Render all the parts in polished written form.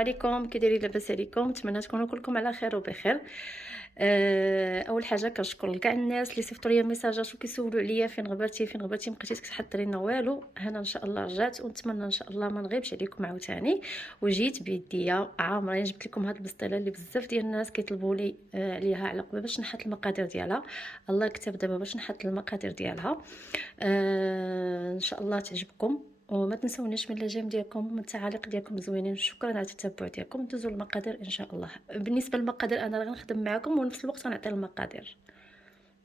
عليكم، كي دايرين؟ لاباس عليكم؟ نتمنى تكونوا كلكم على خير وبخير. اول حاجه كنشكر كاع الناس اللي صيفطوا لي ميساجات وكيسولوا عليا فين غبرتي فين غبرتي، مابقيتيش كتحضري لنا والو. هنا ان شاء الله رجعت، ونتمنى ان شاء الله ما نغيبش عليكم عاوتاني. وجيت بيديا عامرين جبت لكم هاد البسطيله اللي بزاف ديال الناس كيطلبوا لي عليها على قبل باش نحط المقادير ديالها. الله يكتب دابا باش نحط المقادير ديالها. ان شاء الله تعجبكم، وما تنسونيش من الاعجاب ديالكم ومن التعاليق ديالكم زوينين. شكرا على التتبع ديالكم. دوزوا المقادير ان شاء الله. بالنسبه للمقادير انا غنخدم معكم ونفس الوقت غنعطي المقادير.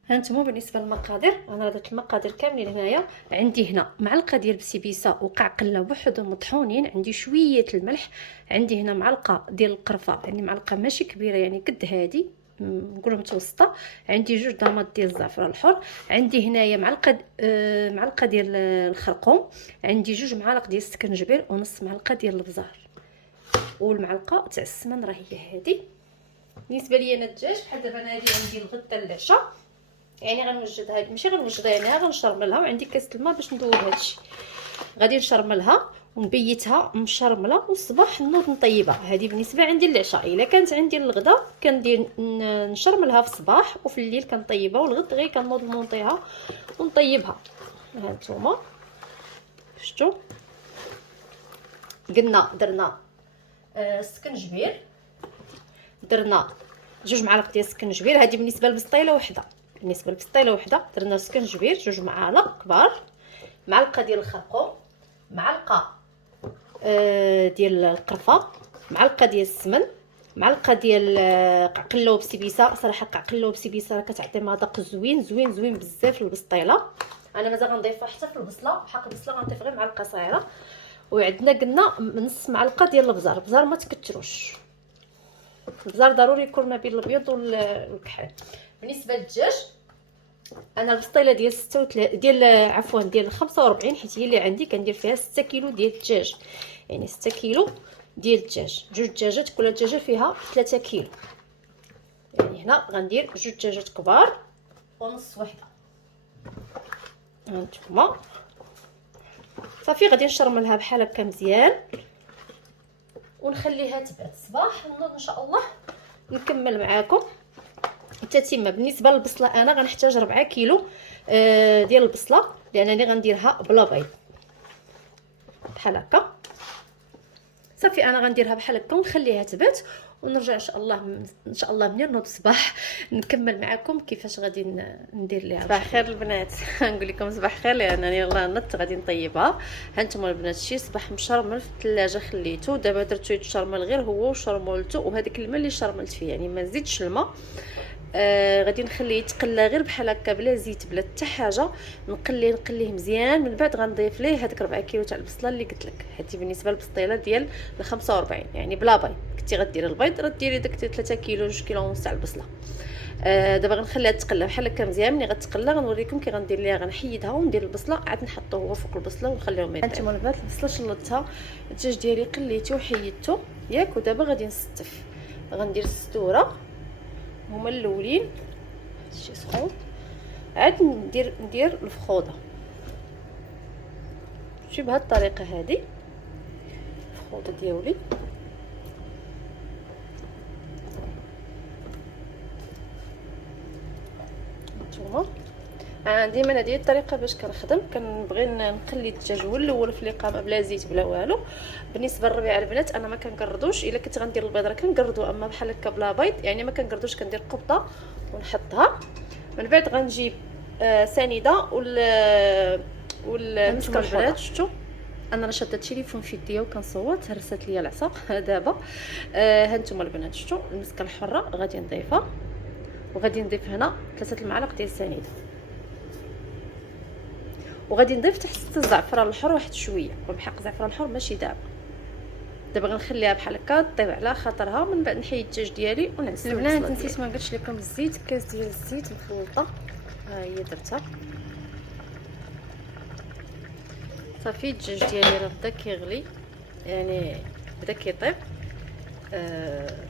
هانتوما بالنسبه للمقادير انا درت المقادير كاملين هنايا. عندي هنا معلقه ديال بسيبيسه وقعقله بوحدو مطحونين، عندي شويه الملح، عندي هنا معلقه ديال القرفه، يعني معلقه ماشي كبيره يعني قد هادي نقولوا متوسطه، عندي جوج ضمات ديال الزعفران الحر، عندي هنايا معلقه ديال الخرقوم، عندي جوج معالق ديال السكنجبير ونص معلقه ديال البزار، والمعلقه تاع السمن راه هي هذه. بالنسبه لي انا الدجاج بحال دابا انا هذه عندي الغدا العشاء، يعني غنوجدها ماشي غنوجدها يعني غنشرملها، وعندي كاس الماء باش ندوب هادشي. غادي نشرملها ونبيتها مشرمله، والصباح نوض نطيبها. هذه بالنسبه عندي للعشاء. الا كانت عندي للغدا كندير نشرملها في الصباح، وفي الليل كنطيبها، والغد غير كنوض نونطيها ونطيبها. ها نتوما شفتوا قلنا درنا السكنجبير، درنا جوج معالق ديال السكنجبير. هذه بالنسبه للبسطيله وحده، بالنسبه للبسطيله وحده درنا السكنجبير جوج معالق كبار، معلقه ديال الخرقوم، معلقه ديال القرفه، معلقه ديال السمن، معلقه ديال قعقله وبسيبيسه. صراحه قعقله وبسيبيسه كتعطي مذاق زوين زوين زوين بزاف للبسطيله. انا مازال غنضيفها حتى في البصله، حق البصله غنضيف غير معلقه صغيره. وعندنا قلنا نص معلقه ديال البزار. البزار ما تكثروش، البزار ضروري يكون ما بين الابيض والكحل. بالنسبه للدجاج انا البسطيله ديال 36 ديال 45، حيت هي اللي عندي كندير فيها 6 كيلو ديال الدجاج، يعني 6 كيلو ديال الدجاج. جوج دجاجات كل دجاجه فيها 3 كيلو، يعني هنا غندير جوج دجاجات كبار ونص وحده. هانتوما صافي غادي نشرملها بحال هكا مزيان ونخليها تبعد. الصباح نوض ان شاء الله نكمل معاكم التتمه. بالنسبه للبصله انا غنحتاج 4 كيلو ديال البصله، لانني غنديرها بلا بيض بحال هكا. صافي انا غنديرها بحال هكا ونخليها تبات، ونرجع ان شاء الله منين نوض الصباح نكمل معكم كيفاش غادي ندير ليها. صباح خير البنات. نقول لكم صباح خير لانني يلاه نط غادي نطيبها. هانتوما البنات شي صباح مشرمل في الثلاجه خليته، دابا درتو يتشرمل غير هو وشرملته، وهذاك الماء اللي شرملت فيه يعني ما زيدش الماء. غادي نخليه يتقلى غير بحال هكا بلا زيت بلا حتى حاجه. نقليه مزيان، من بعد غنضيف ليه هذاك 4 كيلو تاع البصله اللي قلت لك. هذه بالنسبه للبسطيله ديال 45، يعني بلا بيض. كنتي غديري البيض راه ديري داك 3 كيلو 2 كيلو ونص تاع البصله. دابا غنخليها تقلى بحال هكا مزيان. ملي غتقلى غنوريكم كي غندير ليها. غنحيدها وندير البصله عاد نحطو هو فوق البصله ونخليهم يطيب. هانتوما البنات البصله شلطتها، الدجاج ديالي قليته وحيدته ياك، ودابا غادي نستف. غندير الستوره هما الاولين، هادشي سخون. عاد ندير الفخوضه شي بهاد الطريقه هذه. الفخوضه ديالي نتوما ديما هذه الطريقه باش كنخدم. كنبغي نخلي الدجاج هو الاول في الاقامه بلا زيت بلا والو. بالنسبه للربيع البنات انا ما كنقردوش. الا كنت غندير البيض راه كنقردو، اما بحال هكا بلا بيض يعني ما كنقردوش. كندير قبضه ونحطها، من بعد غنجيب سنيده والمسكر البنات. شفتوا انا شدت التليفون في يديا وكنصوت، هرست ليا العصا دابا. هانتوما البنات شفتوا المسكه الحره غادي نضيفها، وغادي نضيف هنا 3 المعالق ديال السنيده، وغادي نضيف تحت الزعفران الحر واحد شويه، وبحق الزعفران الحر ماشي دابا غنخليها بحال هكا طيب على خاطرها. من بعد نحيد الدجاج ديالي ونعسل البنات. نسيت ما قلتش لكم الزيت، كاس ديال الزيت مخلطه ها هي درتها. صافي الدجاج ديالي راه بدا كيغلي، يعني بدا كيطيب.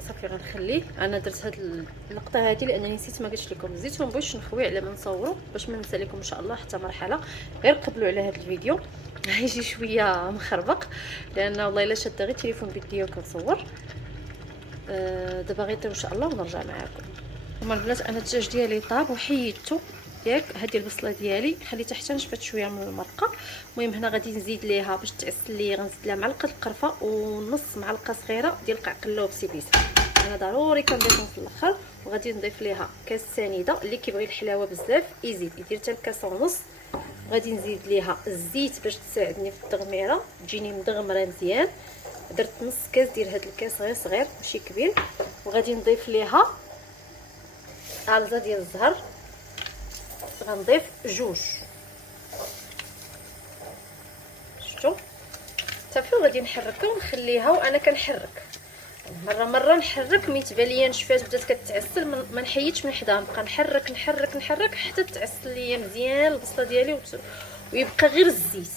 صافي غنخليه. انا درت هاد اللقطه هذه لانني نسيت ما قلتش لكم الزيت، وما بغيتش نخوي على ما نصوروا باش ما ننسى لكم ان شاء الله حتى مرحله. غير قبلوا على هذا الفيديو هيجي شويه مخربق لان والله الا شاده غير التليفون بيديا وكنصور. دابا غيطيب ان شاء الله ونرجع معكم. هما البنات انا الدجاج ديالي طاب وحيدته ياك. هذه البصله ديالي خليتها حتى نشفت شويه من المرقه. المهم هنا غادي نزيد ليها باش تعسل لي، غنزيد لها معلقه القرفه ونص معلقه صغيره ديال قعقله بسيبيس. انا ضروري كنضيفهم في الاخر. وغادي نضيف ليها كاس سنيده، اللي كيبغي الحلاوه بزاف يزيد يدير حتى الكاس ونص. غادي نزيد ليها الزيت باش تساعدني في التغميره تجيني مدغمره مزيان. درت نص كاس ديال هذا الكاس غير صغير ماشي كبير. وغادي نضيف ليها عالزه ديال الزهر، غنضيف جوج. شفتوا صافي. وغادي نحركها ونخليها. وانا كنحرك مره نحرك، ملي تبان ليا نشفات بدات كتعسل ما نحيدش من حداها، نبقى نحرك حتى تعسل ليا مزيان البصله ديالي ويبقى غير الزيت.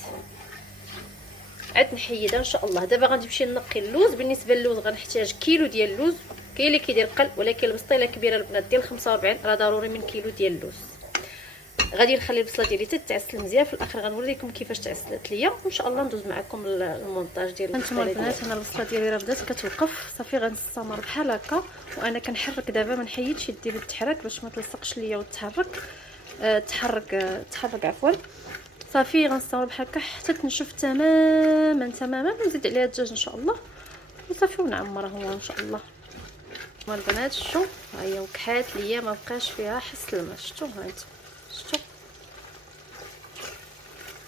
عاد نحيدها ان شاء الله. دابا غادي نمشي نقي اللوز. بالنسبه للوز غنحتاج كيلو ديال اللوز. كاين اللي كيدير قل، ولكن البسطيله كبيره البنات ديال 45 راه ضروري من كيلو ديال اللوز. غادي نخلي البصله ديالي تتعسل مزيان. في الاخر غنوريكم كيفاش تعسلت ليا وان شاء الله ندوز معكم المونتاج ديال هانتوما البنات. انا البصله ديالي راه بدات كتوقف صافي. غنستمر بحال هكا وانا كنحرك دابا. ما نحيدش يدي بالتحرك باش ما تلصقش ليا وتتحرك. تحرك عفوا. صافي غنستمر بحال هكا حتى تنشف تماما. ونزيد عليها الدجاج ان شاء الله وصافي ونعمرها هو ان شاء الله. هما البنات شتو ها هي وكحات ليا ما بقاش فيها حس الماء. شتو ها انتم شتو.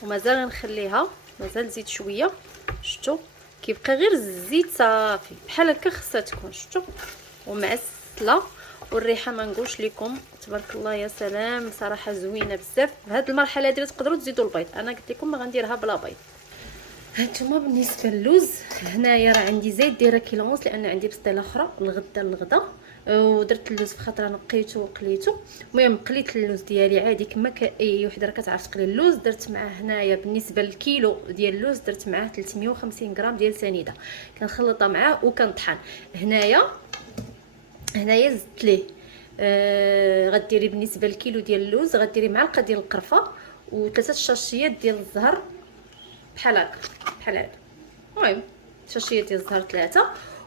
ومازال غنخليها مازال زيد شويه. شتو كيبقى غير الزيت صافي بحال هكا خصها تكون. شتو ومعسله. والريحه ما نقولش لكم تبارك الله يا سلام صراحه زوينه بزاف. في هذه المرحله هذه تقدروا تزيدوا البيض. انا قلت لكم ما غنديرها بلا بيض. هانتوما بالنسبه للوز هنايا راه عندي زيت دايره كيلو ونص لان عندي بسطيله اخرى للغدا. ودرت اللوز في خطره نقيته وقليته. المهم قليت اللوز ديالي عادي كما اي وحده راه كتعرف تقلي اللوز. درت معاه هنايا بالنسبه للكيلو ديال اللوز درت معاه 350 غرام ديال سنيده كنخلطها معاه وكنطحن. هنايا زدت ليه غديري بالنسبه للكيلو ديال اللوز غديري معلقه ديال القرفه وثلاثه شاشيات ديال الزهر بحال هكا. المهم شاشيه ديال الزهر 3.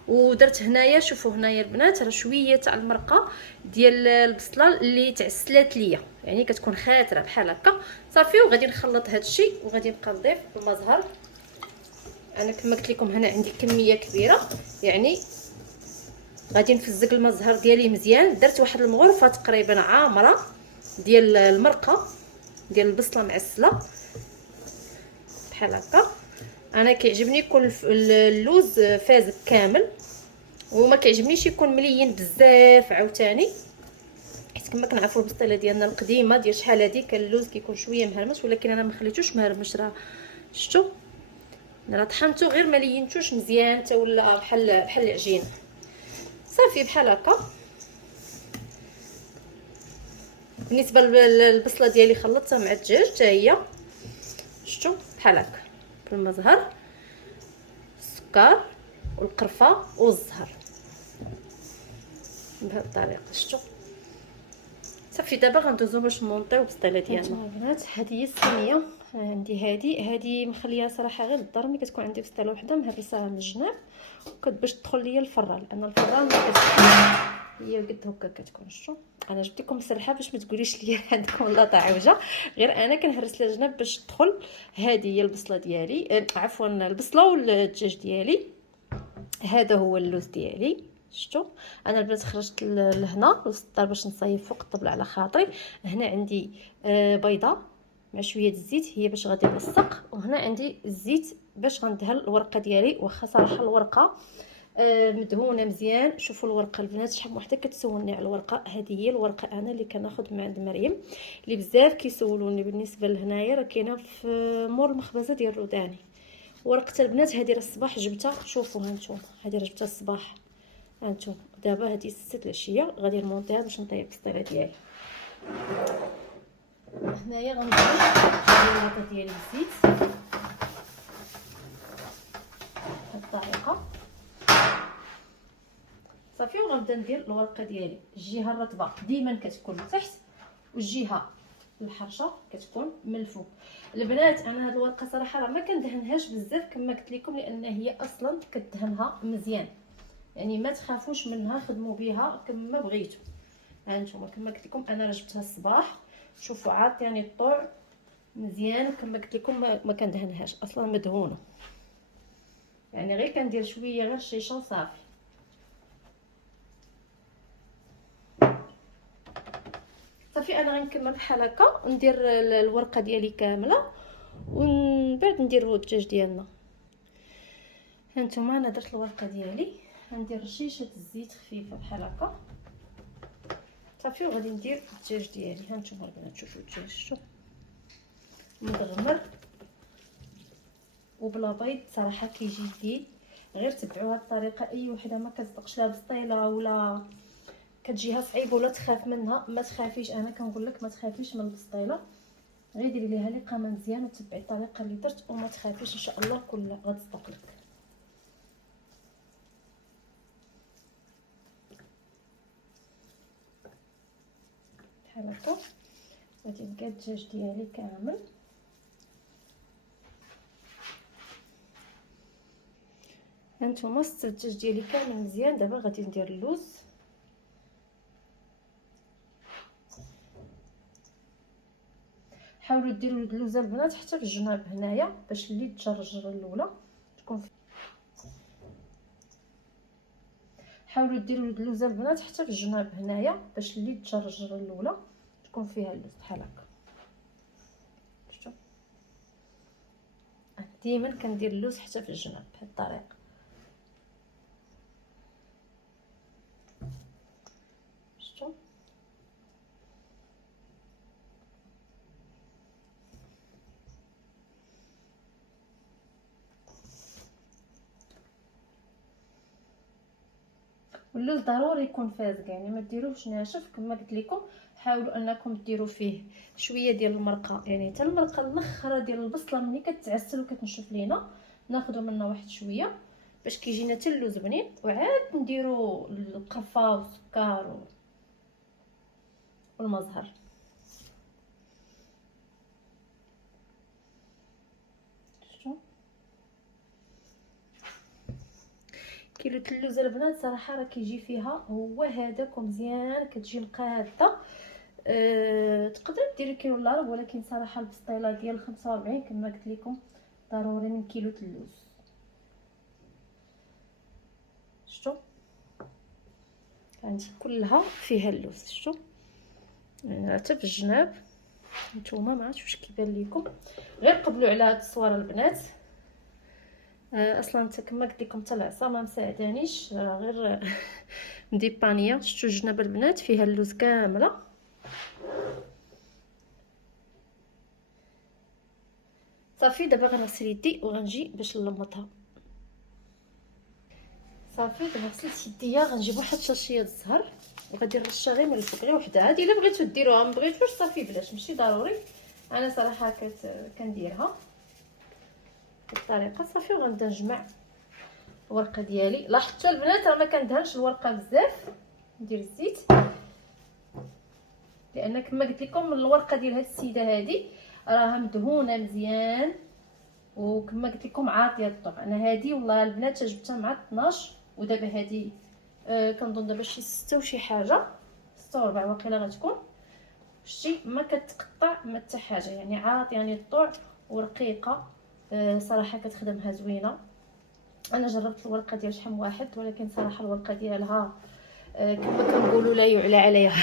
ودرت هنايا شوفوا هنايا البنات راه شويه تاع المرقه ديال البصله اللي تعسلات ليا يعني كتكون خاتره بحال هكا صافي. وغادي نخلط هذا الشيء وغادي نبقى نضيف الماء زهر. انا كما قلت لكم هنا عندي كميه كبيره يعني غادي نفزق الماء الزهر ديالي مزيان. درت واحد المغرفه تقريبا عامره ديال المرقه ديال البصله معسله بحال هكا. انا كيعجبني يكون اللوز فازك كامل وما كيعجبنيش يكون مليين بزاف عاوتاني حيت كما كنعرفوا البسطيله ديالنا القديمه ديال شحال هادي كان اللوز كيكون شويه مهرمش ولكن انا ما خليتوش مهرمش. راه شفتوا راه طحنته غير ما لينتوش مزيان حتى ولا بحال العجين صافي بحال هكا. بالنسبه للبصله ديالي خلطتها مع الدجاج حتى هي شفتوا بحال هكا بالماء زهر السكر والقرفه والزهر بهذه الطريقه. شفتوا صافي. دابا غندوزو باش نمونطيو البسطيله ديالنا البنات. هذه هي الصينيه عندي. هذه مخليها صراحه غير الدار ملي كتكون عندي بسطيله وحده مهرساها من الجناب باش تدخل ليا الفران لان الفران هي قد هكا كتكون. شفتوا انا جبت لكم مسرحه باش ما تقوليش لي عندكم لا طعوجه غير انا كنهرس لها جناب باش تدخل. هذه هي البصله ديالي عفوا البصله والدجاج ديالي. هذا هو اللوز ديالي. شفتوا انا البنات خرجت لهنا للسطار باش نصايب فوق الطبله على خاطري. هنا عندي بيضه مع شويه الزيت هي باش غادي نلصق. وهنا عندي الزيت باش غندهن الورقه ديالي. واخا صراحه الورقه مدهونه مزيان. شوفوا الورقه البنات شحال من وحده كتسولني على الورقه. هذه هي الورقه انا اللي كناخذ من عند مريم اللي بزاف كيسولوني بالنسبه لهنايا راه كاينه في مول المخبزه ديال روداني. ورقه البنات هذه راه الصباح جبتها. شوفوا هانتوما هذه راه جبتها الصباح هانتوما. دابا هذه 6 العشيه غادي نمونطيها باش نطيب الفطيره ديالي. هنايا غنضيف الورقه ديال الزيت بهذه الطريقه صافي. وغنبدا ندير الورقه ديالي. الجهه الرطبه ديما كتكون لتحت، والجهه الحرشه كتكون من الفوق. البنات انا هاد الورقه صراحه راه ما كندهنهاش بزاف كما قلت لكم، لان هي اصلا كدهنها مزيان، يعني ما تخافوش منها، خدموا بها كما بغيتوا. ها نتوما كما قلت لكم انا راه جبتها الصباح، شوفوا عاطياني يعني الطوع مزيان، كما قلت لكم ما كندهنهاش اصلا مدهونه، يعني غير كندير شويه غير الشيشه صافي. صافي انا غنكمل بحال هكا، ندير الورقه ديالي كامله ومن بعد نديرو الدجاج ديالنا. هانتوما انا درت الورقه ديالي، غندير رشيشه الزيت خفيفه بحال هكا صافي، وغادي ندير الدجاج ديالي. هانتوما البنات شوفوا الدجاج شتو مدغمر وبلا بيض، صراحه كيجي جديد. غير تبعوا هاد الطريقه، اي وحده ما كتصدقش لها بسطيله ولا كتجيها صعيبه ولا تخاف منها، ما تخافيش، انا كنقول لك ما تخافيش من البسطيله، غير ديري ليها الاقامه مزيان وتبعي الطريقه اللي درت وما تخافيش ان شاء الله كل غتصدق لك. بحال هكا غادي نلقى الدجاج ديالي كامل. هانتوما ست الدجاج ديالي كامل مزيان. دابا غادي ندير اللوز. حاولوا ديروا اللوزه البنات حتى في الجناب هنايا باش اللي تجرجر الاولى تكون حاولوا ديروا اللوزه البنات حتى في الجناب هنايا باش اللي تجرجر الاولى تكون فيها اللوز بحال هكا. شفتوا ديما كندير اللوز حتى في الجناب بهذه الطريقه. شفتوا واللوز ضروري يكون فازق، يعني ما ديروهش ناشف كما قلت لكم. حاولوا انكم ديروا فيه شويه ديال المرقه، يعني حتى المرقه الاخره ديال البصله ملي كتعسل وكتنشف لينا ناخذوا منها واحد شويه باش كيجينا حتى اللوز بنين، وعاد نديروا القرفه والسكر والمزهر. شفتوا كيلو اللوز البنات صراحه راه كيجي فيها هو هذاك مزيان، كتجي مقاده. تقدر ديري كيلو الا ربع، ولكن صراحه البسطيله ديال 45 كما قلت لكم ضروري من كيلو اللوز. شفتوا عندي كلها فيها اللوز. شفتوا يعني حتى في الجناب. نتوما ما عرفتش واش كيبان لكم، غير قبلوا على هاد الصوره البنات. اصلا كما قلت لكم حتى العصا ما مساعدانيش، غير مديبانيه. شفتوا الجناب البنات فيها اللوز كامله. صافي دابا غنغسل يدي وغنجي باش نلمطها. صافي دابا غسلت يديا، غنجيب واحد شاشيه الزهر وغادي نرشها غير من الفوق، غير وحده. هادي الا بغيتو ديروها ما بغيتوش صافي بلاش، ماشي ضروري. انا صراحه كنديرها بالطريقه صافي. وغنبدا نجمع الورقه ديالي. لاحظتوا البنات راه ما كندهنش الورقه بزاف، ندير الزيت لان كما قلت لكم الورقه ديال هاد السيده هادي راها مدهونه مزيان، وكما قلت لكم عاطيه الطبع. انا هادي والله البنات جبتها مع 12 ودابا هادي كنظن دابا شي 6 وشي حاجه 6 وربع واقيلا غتكون. شتي ما كتقطع ما حتى حاجه، يعني عاطيه يعني الطوع ورقيقه. صراحه كتخدمها زوينه. انا جربت الورقه ديال شحال واحد، ولكن صراحه الورقه ديالها كما كنقولوا لا يعلى عليها.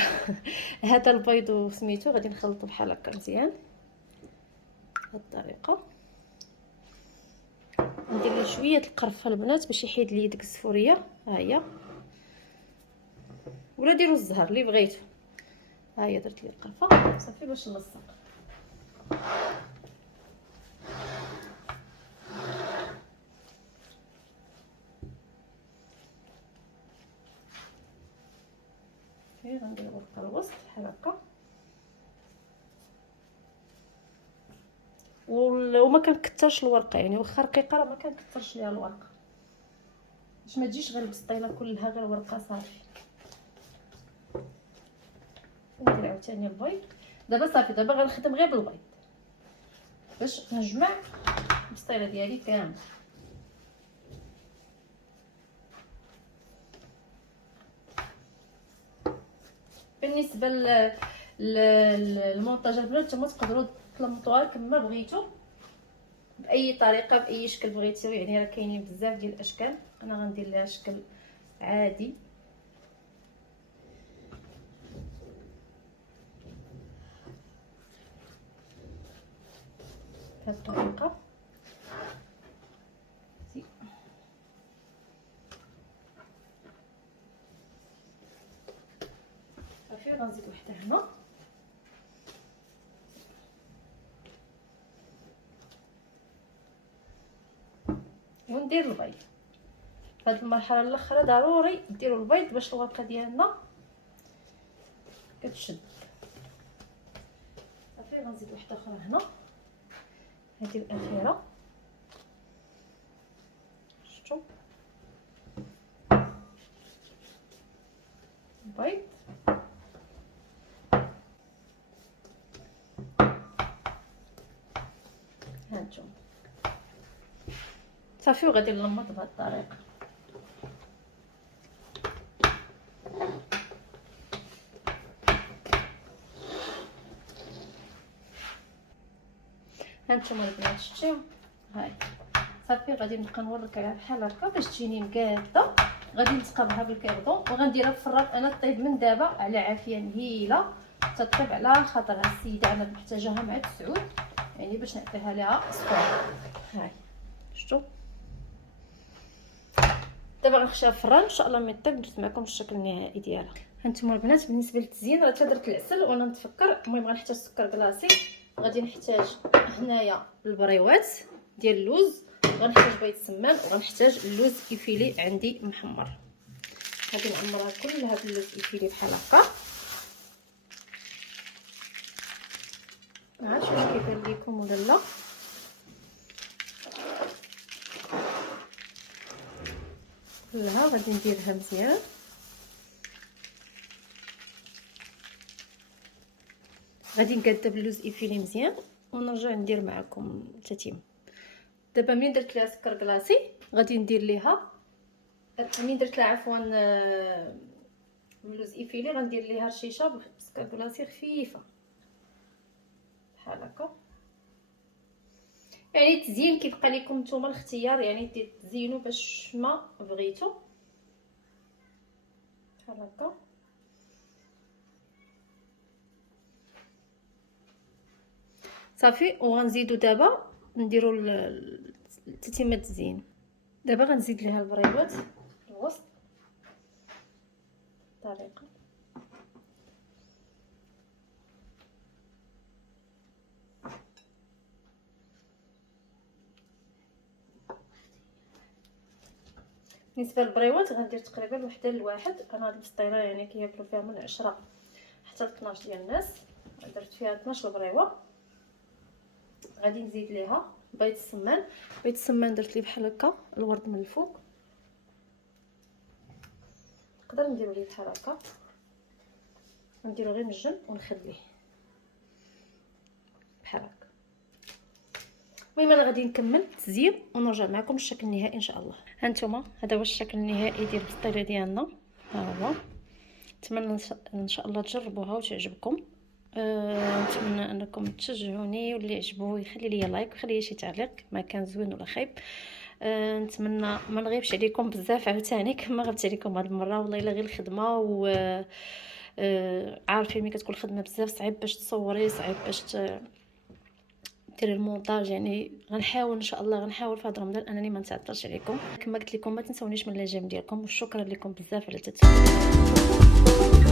هذا البيض وسميتو غادي نخلطو بحال هكا مزيان بهذه الطريقه. ندير ليه شويه القرفه البنات باش يحيد لي ديك الزفوريه. ها هي، ولا ديروا الزهر اللي بغيتو. ها هي درت ليه القرفه صافي باش نلصق. غندير ورقه الوسط بحال هكا، وما كنكثرش الورقه، يعني واخا رقيقه راه ما كنكثرش ليها الورقه. باش ما تجيش غير البسطيله كلها غير ورقه صافي. ندير عاوتاني البيض. دابا صافي، دابا غنخدم غير بالبيض باش نجمع البسطيله ديالي كامل. بالنسبه للمونتاج البنات، نتوما تقدروا تلمطوها كما بغيتو باي طريقه باي شكل بغيتو، يعني راه كاينين بزاف ديال الاشكال. انا غندير لها شكل عادي بهذه الطريقه. صافي غنزيد وحده هنا وندير البيض. في هذه المرحله الاخرى ضروري ديروا البيض باش الورقه ديالنا كتشد. صافي غنزيد وحده اخرى هنا، هذه الاخيره. شفتوا البيض هانتوما صافي، وغادي نلمط بهذه الطريقه. هانتوما البنات شفتيو، هاي صافي. غادي نبقى نورك عليها بحال هكا باش تجيني مقاده. غادي نتقابلها بالكيردون وغنديرها في الفران انا طيب من دابا على عافيه نهيله تطيب على خاطر السيده انا محتاجاها مع التسعود، يعني باش نعطيها لها سخونه. هاي شفتوا، دابا غنخشيها في الفران ان شاء الله ملي طيب درت معكم الشكل النهائي ديالها. هانتوما البنات بالنسبه للتزيين راه درت العسل وانا نتفكر. المهم غنحتاج سكر كلاصي، غادي نحتاج هنايا البريوات ديال اللوز، غنحتاج بيض سمان، وغنحتاج اللوز ايفيلي عندي محمر. غادي نعمرها كل هذا اللوز ايفيلي بحال هكا. ما عرفتش واش كيبان لكم ولا لا. كلها غادي نديرها مزيان. غادي نقاد باللوز ايفيلي مزيان ونرجع ندير معكم التتيم. دابا ملي درت ليها سكر كلاصي غادي ندير ليها، ملي درت لها عفوا اللوز ايفيلي غندير ليها رشيشه بسكر كلاصي خفيفه بحال هكا. يعني التزيين كيبقى لكم نتوما الاختيار، يعني تزينوا باش ما بغيتو بحال هكا. صافي وغنزيدو دابا نديرو تتمه التزيين. دابا غنزيد ليها البريوات الوسط طريقه. بالنسبه للبريوات غندير تقريبا وحده لواحد. انا هاد البسطيله يعني كياكلوا فيها من 10 حتى 12 ديال الناس، درت فيها 12 بريوه. غادي نزيد ليها بيض السمان. بيض السمان درت ليه بحال هكا الورد من الفوق، نقدر نديرو ليه بحال هكا، نديرو غير من الجنب ونخليه بحال هكا. المهم انا غادي نكمل التزيين ونرجع معكم الشكل النهائي ان شاء الله. هانتوما هذا هو الشكل النهائي ديال البسطيله ديالنا، ها هو. نتمنى ان شاء الله تجربوها وتعجبكم. نتمنى انكم تشجعوني، واللي عجبو يخلي لي لايك ويخلي لي شي تعليق ما كان زوين ولا خايب. نتمنى ما نغيبش عليكم بزاف عاوتاني كما غبت عليكم هاد المره. والله الا غير الخدمه و عارفين ملي كتكون الخدمه بزاف صعيب باش تصوري، صعيب باش ديري المونتاج. يعني غنحاول ان شاء الله، غنحاول في هذا رمضان انني ما نتعطلش عليكم. كما قلت لكم ما تنسونيش من الاعجاب ديالكم، وشكرا لكم بزاف على التتابع.